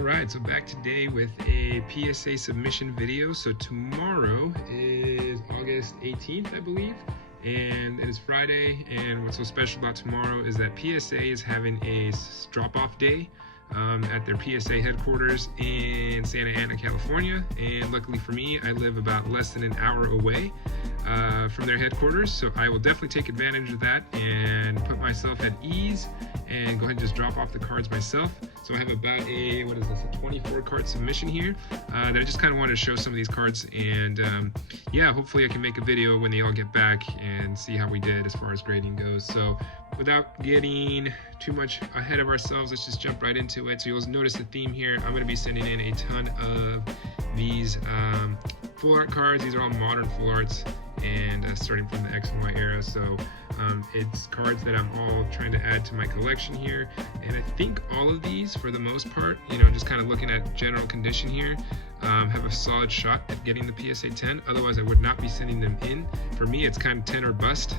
Alright, so back today with a PSA submission video. So tomorrow is August 18th, I believe, and it is Friday. And what's so special about tomorrow is that PSA is having a drop-off day at their PSA headquarters in Santa Ana, California. And luckily for me, I live about less than an hour away from their headquarters, so I will definitely take advantage of that and put myself at ease and go ahead and just drop off the cards myself. So I have about a 24 card submission here that I just kind of wanted to show some of these cards, and yeah, hopefully I can make a video when they all get back and see how we did as far as grading goes. So without getting too much ahead of ourselves, let's just jump right into it. So you'll notice the theme here. I'm going to be sending in a ton of these full art cards. These are all modern full arts, and starting from the X and Y era. So it's cards that I'm all trying to add to my collection here, and I think all of these, for the most part, just kind of looking at general condition here, have a solid shot at getting the PSA 10. Otherwise I would not be sending them in. For me, it's kind of 10 or bust.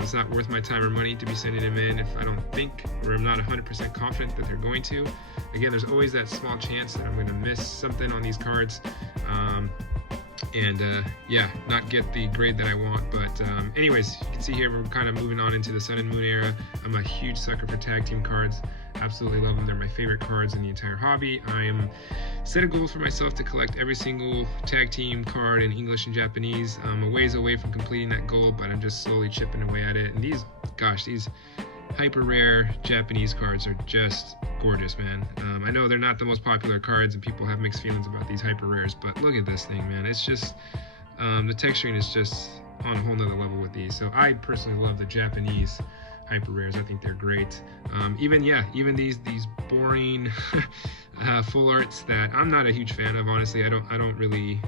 It's not worth my time or money to be sending them in if I don't think, or I'm not 100% confident that they're going to. Again, there's always that small chance that I'm going to miss something on these cards, and yeah, not get the grade that I want. But anyways, you can see here we're kind of moving on into the Sun and Moon era. I'm a huge sucker for tag team cards. Absolutely love them. They're my favorite cards in the entire hobby. I am set a goal for myself to collect every single tag team card in English and Japanese. I'm a ways away from completing that goal, but I'm just slowly chipping away at it. And these, gosh, these hyper rare Japanese cards are just gorgeous, man. I know they're not the most popular cards and people have mixed feelings about these hyper rares, but look at this thing, man. It's just the texturing is just on a whole nother level with these. So I personally love the Japanese hyper rares. I think they're great. Even these boring full arts that I'm not a huge fan of, honestly. I don't really,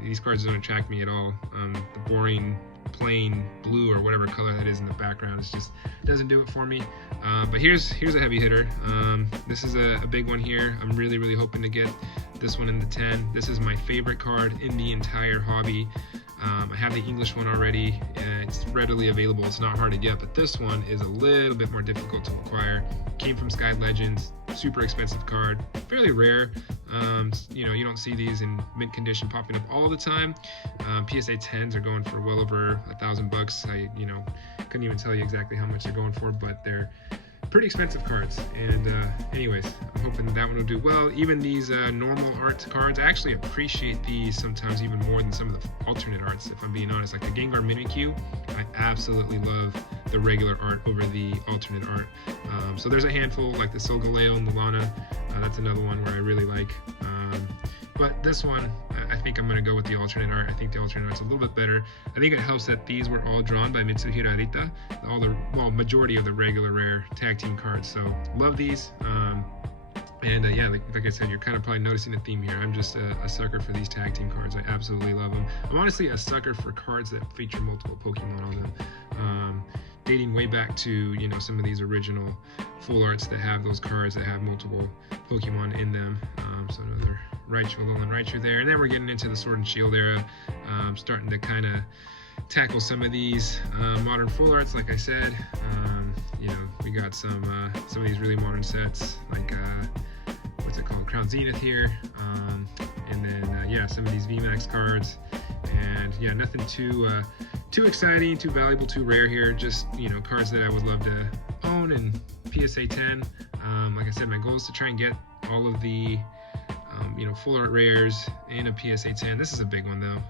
these cards don't attract me at all. The boring plain blue or whatever color that is in the background, it just doesn't do it for me. But here's a heavy hitter. This is a big one here. I'm really hoping to get this one in the 10. This is my favorite card in the entire hobby. I have the English one already. It's readily available. It's not hard to get, but this one is a little bit more difficult to acquire. Came from Sky Legends. Super expensive card. Fairly rare. You don't see these in mint condition popping up all the time. PSA 10s are going for well over $1,000. I couldn't even tell you exactly how much they're going for, but they're pretty expensive cards. And anyways, I'm hoping that one will do well. Even these normal art cards, I actually appreciate these sometimes even more than some of the alternate arts, if I'm being honest. Like the Gengar Mimikyu, I absolutely love the regular art over the alternate art. So there's a handful, like the Solgaleo and the Lana. That's another one where I really like. But this one, I think I'm going to go with the alternate art. I think the alternate art's a little bit better. I think it helps that these were all drawn by Mitsuhiro Arita, majority of the regular rare tag team cards. So love these. Yeah, like I said, you're kind of probably noticing a theme here. I'm just a sucker for these tag team cards. I absolutely love them. I'm honestly a sucker for cards that feature multiple Pokemon on them. Dating way back to some of these original full arts that have those cards that have multiple Pokemon in them. So another Raichu, Alolan Raichu there, and then we're getting into the Sword and Shield era. Starting to kind of tackle some of these modern full arts, like I said. We got some of these really modern sets, like what's it called, Crown Zenith here, and then yeah, some of these VMAX cards, and yeah, nothing too exciting, too valuable, too rare here. Just cards that I would love to own in PSA 10. Like I said, my goal is to try and get all of the full art rares in a PSA 10. This is a big one though.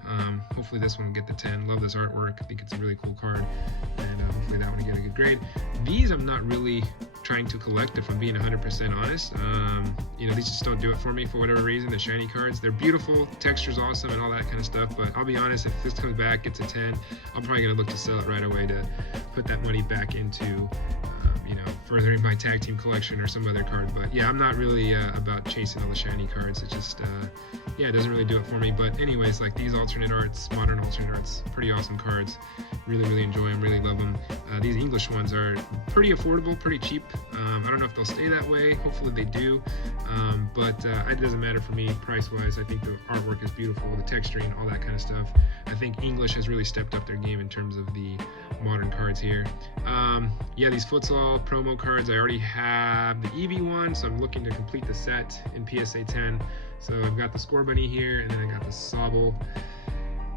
Hopefully this one will get the 10. Love this artwork. I think it's a really cool card, and hopefully that one will get a good grade. These I'm not really trying to collect, if I'm being 100% honest. These just don't do it for me for whatever reason. The shiny cards, they're beautiful, texture's awesome and all that kind of stuff, but I'll be honest, if this comes back, gets a 10, I'm probably gonna look to sell it right away to put that money back into furthering my tag team collection or some other card. But yeah, I'm not really about chasing all the shiny cards. It just yeah, it doesn't really do it for me. But anyways, like these alternate arts, modern alternate arts, pretty awesome cards. Really enjoy them, really love them. These English ones are pretty affordable, pretty cheap. I don't know if they'll stay that way. Hopefully they do. But it doesn't matter for me price wise. I think the artwork is beautiful, the texturing, all that kind of stuff. I think English has really stepped up their game in terms of the modern cards here. Yeah, these futsal 12 promo cards. I already have the Eevee one, so I'm looking to complete the set in PSA 10. So I've got the Score Bunny here, and then I got the Sobble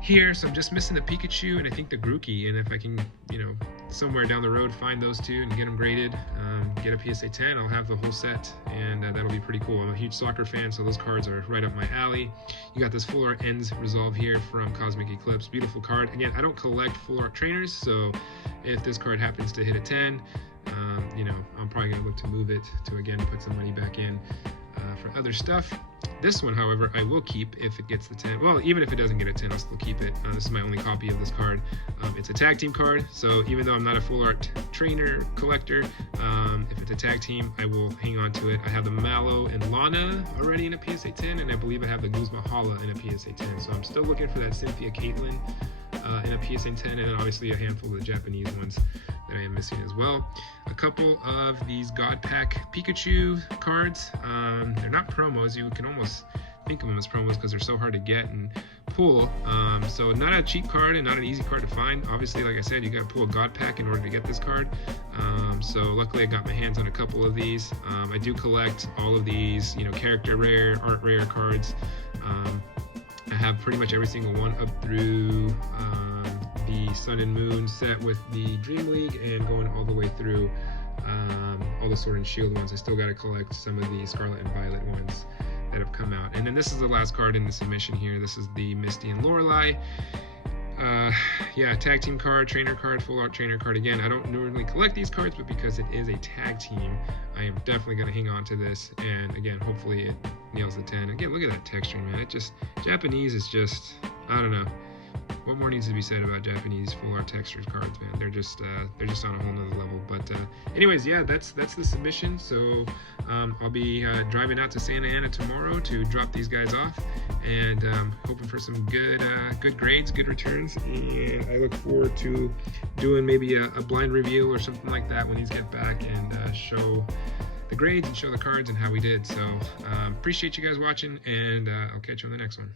here. So I'm just missing the Pikachu and I think the Grookey. And if I can, somewhere down the road find those two and get them graded, get a PSA 10, I'll have the whole set, and that'll be pretty cool. I'm a huge soccer fan, so those cards are right up my alley. You got this Full Art Ends Resolve here from Cosmic Eclipse. Beautiful card. Again, I don't collect Full Art trainers, so if this card happens to hit a 10, I'm probably going to look to move it to, again, put some money back in for other stuff. This one, however, I will keep if it gets the 10. Well, even if it doesn't get a 10, I'll still keep it. This is my only copy of this card. It's a tag team card, so even though I'm not a Full Art trainer collector, if it's a tag team, I will hang on to it. I have the Mallow and Lana already in a PSA 10, and I believe I have the Guzma Hala in a PSA 10. So I'm still looking for that Cynthia Caitlin in a PSA 10, and then obviously a handful of the Japanese ones that I am missing as well. A couple of these God Pack Pikachu cards. They're not promos. You can almost think of them as promos because they're so hard to get and pull. So not a cheap card and not an easy card to find. Obviously, like I said, you got to pull a God Pack in order to get this card. So luckily I got my hands on a couple of these. I do collect all of these, character rare, art rare cards. I have pretty much every single one up through the Sun and Moon set with the Dream League, and going all the way through all the Sword and Shield ones. I still got to collect some of the Scarlet and Violet ones that have come out. And then this is the last card in the submission here. This is the Misty and Lorelei. Tag team card, trainer card, Full Art trainer card. Again, I don't normally collect these cards, but because it is a tag team, I am definitely going to hang on to this. And again, hopefully it nails the 10. Again, look at that texture, man. Japanese is just, I don't know. What more needs to be said about Japanese Full Art textured cards, man? They're just on a whole nother level. But anyways, yeah, that's the submission. So I'll be driving out to Santa Ana tomorrow to drop these guys off, and hoping for some good grades, good returns. And I look forward to doing maybe a blind reveal or something like that when these get back, and show the grades and show the cards and how we did. So appreciate you guys watching, and I'll catch you on the next one.